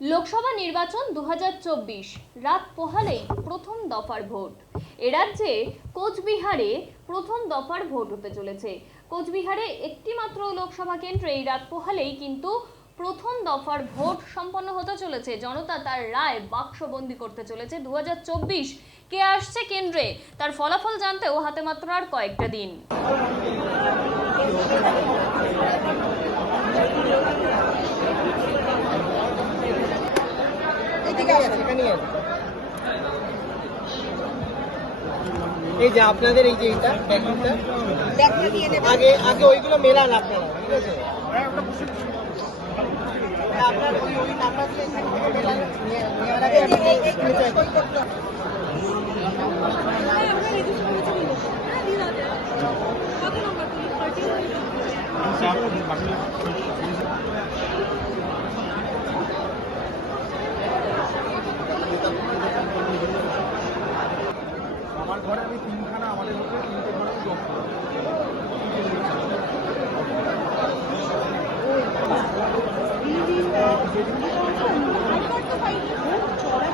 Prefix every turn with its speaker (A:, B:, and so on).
A: লোকসভা নির্বাচন দু হাজার চব্বিশ, রাত পোহালেই প্রথম দফার ভোট। এ রাজ্যে কোচবিহারে প্রথম দফার ভোট হতে চলেছে। কোচবিহারে একটি মাত্র লোকসভা কেন্দ্রে এই রাত পোহালেই কিন্তু প্রথম দফার ভোট সম্পন্ন হতে চলেছে। জনতা তার রায় বাক্সবন্দি করতে চলেছে। দু হাজার চব্বিশ কে আসছে কেন্দ্রে? তার ফলাফল জানতেও হাতে মাত্র আর কয়েকটা দিন
B: এদিকে আছে এখানেই আছে এই যে আপনাদের এই যে এটা আগে আগে ওইগুলো মেলান আপনারা ঠিক আছে আপনার ওই ওই দিয়ে এখান থেকে মেলান নেওয়ার আগে
C: ঘরে আমি তিনখানা আমাদের ঘরে তিনটে ঘরে জব